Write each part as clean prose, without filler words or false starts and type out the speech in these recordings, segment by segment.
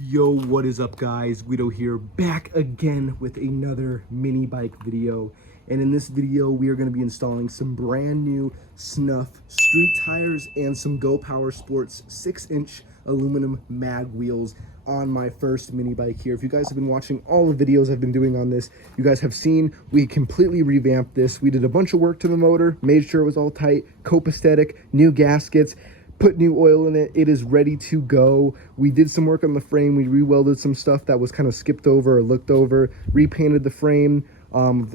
Yo, what is up guys? Guido here, back again with another mini bike video. And in this video, we are going to be installing some brand new SunF street tires and some Go Power Sports 6-inch aluminum mag wheels on my first mini bike here. If you guys have been watching all the videos I've been doing on this, you guys have seen we completely revamped this. We did a bunch of work to the motor, made sure it was all tight, copacetic, new gaskets, put new oil in it. It is ready to go. We did some work on the frame. We re-welded some stuff that was kind of skipped over or looked over, repainted the frame,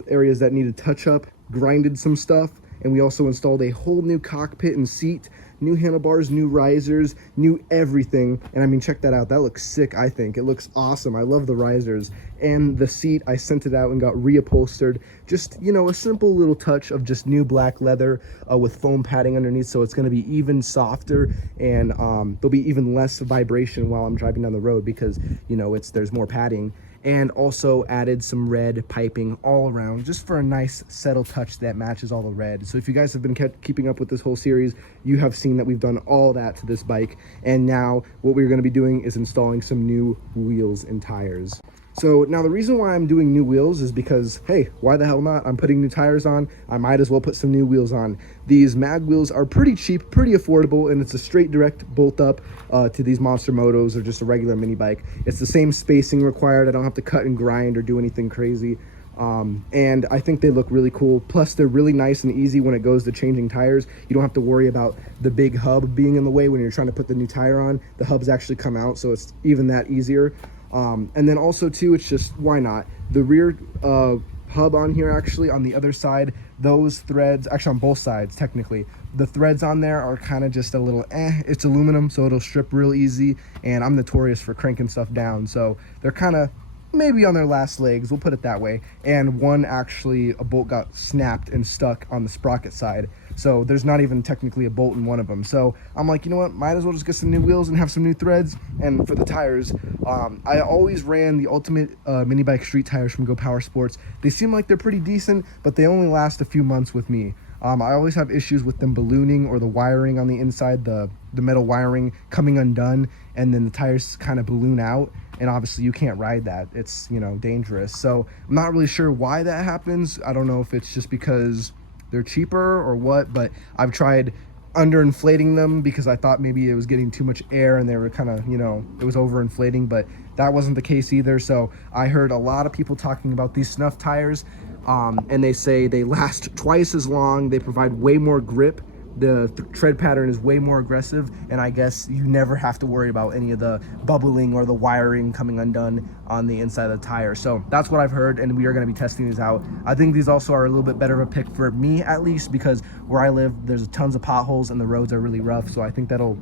areas that needed touch up, grinded some stuff, and we also installed a whole new cockpit and seat, new handlebars, new risers, new everything. And I mean, check that out. That looks sick. I think it looks awesome. I love the risers and the seat. I sent it out and got reupholstered. Just, you know, a simple little touch of just new black leather with foam padding underneath, so it's going to be even softer, and there'll be even less vibration while I'm driving down the road because, you know, there's more padding. And also added some red piping all around just for a nice settle touch that matches all the red. So if you guys have been keeping up with this whole series, you have seen that we've done all that to this bike. And now what we're going to be doing is installing some new wheels and tires. So now the reason why I'm doing new wheels is because, hey, why the hell not? I'm putting new tires on. I might as well put some new wheels on. These mag wheels are pretty cheap, pretty affordable, and it's a straight direct bolt up to these Monster Motos or just a regular mini bike. It's the same spacing required. I don't have to cut and grind or do anything crazy. And I think they look really cool. Plus they're really nice and easy when it goes to changing tires. You don't have to worry about the big hub being in the way when you're trying to put the new tire on. The hubs actually come out, so it's even that easier. And then also too, it's just, why not? The rear hub on here, actually on the other side, those threads, actually on both sides technically, the threads on there are kind of just a little it's aluminum, so it'll strip real easy, and I'm notorious for cranking stuff down, so they're kind of maybe on their last legs, we'll put it that way. And one, actually a bolt got snapped and stuck on the sprocket side, so there's not even technically a bolt in one of them. So I'm like, you know what, might as well just get some new wheels and have some new threads. And for the tires, I always ran the ultimate mini bike street tires from Go Power Sports. They seem like they're pretty decent, but they only last a few months with me. I always have issues with them ballooning, or the wiring on the inside, the metal wiring coming undone, and then the tires kind of balloon out, and obviously you can't ride that. It's, you know, dangerous. So I'm not really sure why that happens. I don't know if it's just because they're cheaper or what, but I've tried underinflating them because I thought maybe it was getting too much air and they were kind of, you know, it was overinflating, but that wasn't the case either. So I heard a lot of people talking about these SunF tires, and they say they last twice as long, they provide way more grip, the tread pattern is way more aggressive, and I guess you never have to worry about any of the bubbling or the wiring coming undone on the inside of the tire. So that's what I've heard, and we are going to be testing these out. I think these also are a little bit better of a pick for me, at least, because where I live there's tons of potholes and the roads are really rough, so I think that'll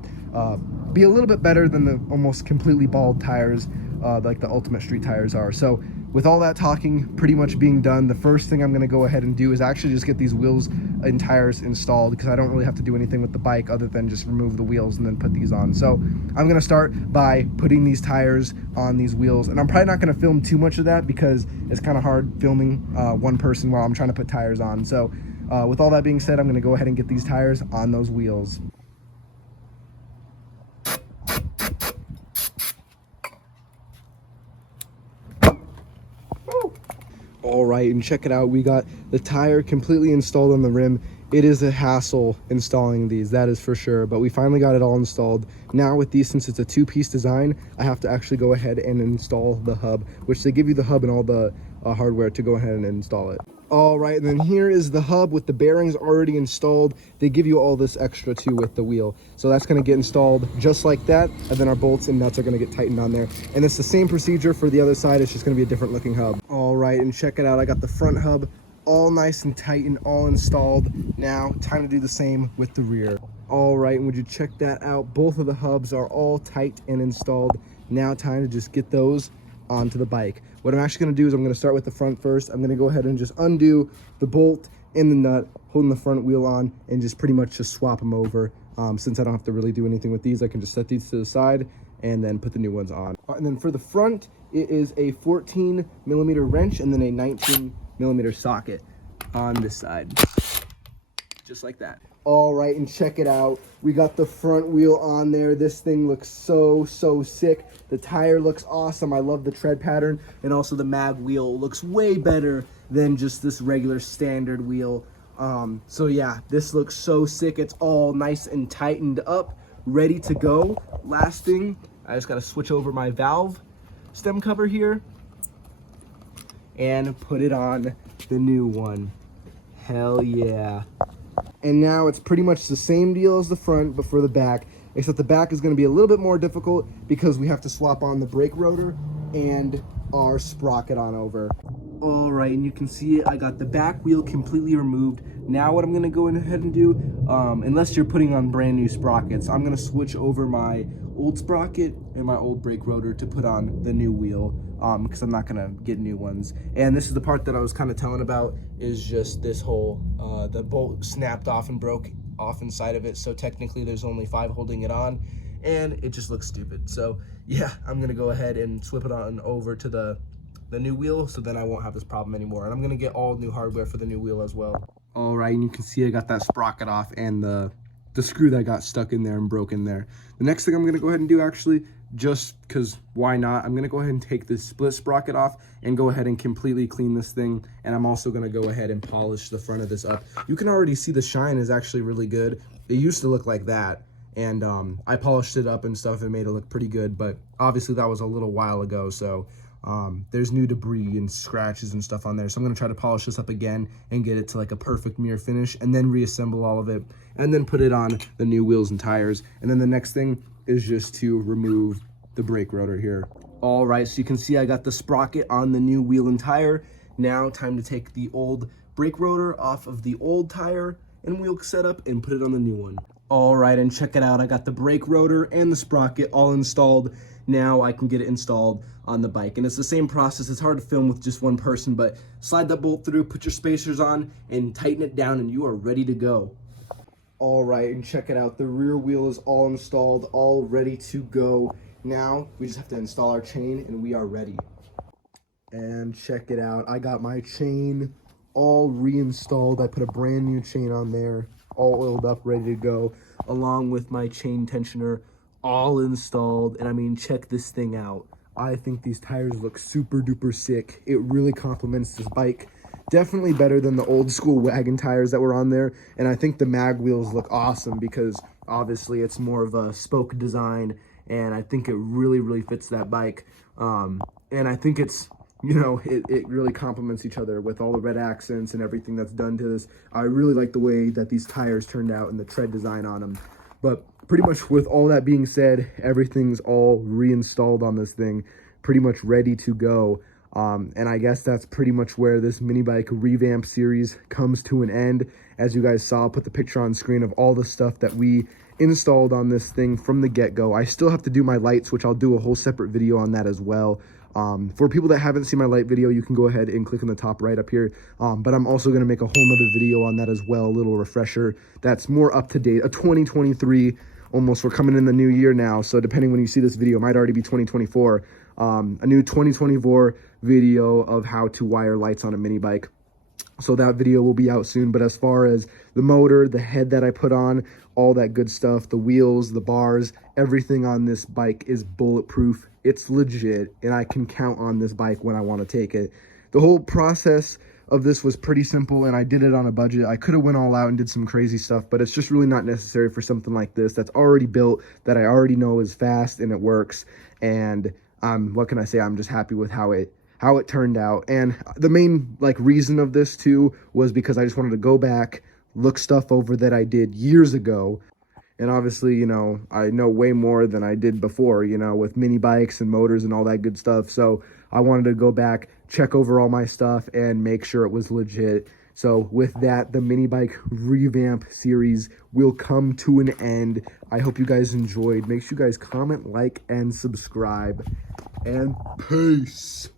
be a little bit better than the almost completely bald tires like the ultimate street tires are. So with all that talking pretty much being done, the first thing I'm going to go ahead and do is actually just get these wheels and tires installed, because I don't really have to do anything with the bike other than just remove the wheels and then put these on. So I'm going to start by putting these tires on these wheels, and I'm probably not going to film too much of that because it's kind of hard filming one person while I'm trying to put tires on. So with all that being said, I'm going to go ahead and get these tires on those wheels. All right, and check it out, we got the tire completely installed on the rim. It is a hassle installing these, that is for sure, but we finally got it all installed. Now with these, since it's a two-piece design, I have to actually go ahead and install the hub, which they give you the hub and all the hardware to go ahead and install it. All right, and then here is the hub with the bearings already installed. They give you all this extra too with the wheel, so that's going to get installed just like that, and then our bolts and nuts are going to get tightened on there, and it's the same procedure for the other side. It's just going to be a different looking hub. All right, and check it out, I got the front hub all nice and tight and all installed. Now time to do the same with the rear. All right, and would you check that out, both of the hubs are all tight and installed. Now time to just get those onto the bike. What I'm actually going to do is I'm going to start with the front first. I'm going to go ahead and just undo the bolt and the nut holding the front wheel on, and just pretty much just swap them over. Since I don't have to really do anything with these, I can just set these to the side and then put the new ones on. And then for the front, it is a 14mm wrench and then a 19mm socket on this side. just like that. All right, and check it out. We got the front wheel on there. This thing looks so sick. The tire looks awesome. I love the tread pattern, and also the mag wheel looks way better than just this regular standard wheel. So yeah, this looks so sick. It's all nice and tightened up, ready to go. Last thing, I just gotta switch over my valve stem cover here and put it on the new one. Hell yeah. And now it's pretty much the same deal as the front, but for the back, except the back is going to be a little bit more difficult because we have to swap on the brake rotor and our sprocket on over. All right, and you can see it. I got the back wheel completely removed. Now what I'm going to go ahead and do, unless you're putting on brand new sprockets, I'm going to switch over my old sprocket and my old brake rotor to put on the new wheel, because I'm not going to get new ones. And this is the part that I was kind of telling about, is just this hole. The bolt snapped off and broke off inside of it, so technically there's only 5 holding it on, and it just looks stupid. So yeah, I'm going to go ahead and swap it on over to the new wheel, so then I won't have this problem anymore. And I'm gonna get all new hardware for the new wheel as well. All right, and you can see I got that sprocket off and the screw that got stuck in there and broke in there. The next thing I'm gonna go ahead and do, actually, just because why not, I'm gonna go ahead and take this split sprocket off and go ahead and completely clean this thing. And I'm also gonna go ahead and polish the front of this up. You can already see the shine is actually really good. It used to look like that, and I polished it up and stuff and made it look pretty good, but obviously that was a little while ago, so there's new debris and scratches and stuff on there. So I'm going to try to polish this up again and get it to like a perfect mirror finish, and then reassemble all of it and then put it on the new wheels and tires. And then the next thing is just to remove the brake rotor here. All right, so you can see I got the sprocket on the new wheel and tire. Now time to take the old brake rotor off of the old tire and wheel setup and put it on the new one. All right, and check it out. I got the brake rotor and the sprocket all installed. Now I can get it installed on the bike, and it's the same process. It's hard to film with just one person, but slide that bolt through, put your spacers on, and tighten it down, and you are ready to go. All right, and check it out. The rear wheel is all installed, all ready to go. Now we just have to install our chain, and we are ready. And check it out. I got my chain all reinstalled. I put a brand new chain on there, all oiled up, ready to go, along with my chain tensioner all installed. And I mean, check this thing out. I think these tires look super duper sick. It really complements this bike. Definitely better than the old school wagon tires that were on there. And I think the mag wheels look awesome because obviously it's more of a spoke design, and I think it really fits that bike. And I think it's, you know, it really complements each other with all the red accents and everything that's done to this. I really like the way that these tires turned out and the tread design on them. But pretty much with all that being said, everything's all reinstalled on this thing, pretty much ready to go. And I guess that's pretty much where this mini bike revamp series comes to an end. As you guys saw, I'll put the picture on screen of all the stuff that we installed on this thing from the get-go. I still have to do my lights, which I'll do a whole separate video on that as well. For people that haven't seen my light video, you can go ahead and click on the top right up here. But I'm also going to make a whole nother video on that as well, a little refresher that's more up to date, a 2023, almost, we're coming in the new year now, so depending when you see this video, it might already be 2024. A new 2024 video of how to wire lights on a mini bike. So that video will be out soon. But as far as the motor, the head that I put on, all that good stuff, the wheels, the bars, everything on this bike is bulletproof. It's legit, and I can count on this bike when I want to take it. The whole process of this was pretty simple, and I did it on a budget. I could have went all out and did some crazy stuff, but it's just really not necessary for something like this that's already built, that I already know is fast and it works. And what can I say? I'm just happy with how it turned out. And the main reason of this too was because I just wanted to go back, look stuff over that I did years ago. And obviously, you know, I know way more than I did before, you know, with mini bikes and motors and all that good stuff. So I wanted to go back, check over all my stuff, and make sure it was legit. So with that, the mini bike revamp series will come to an end. I hope you guys enjoyed. Make sure you guys comment, like, and subscribe. And peace.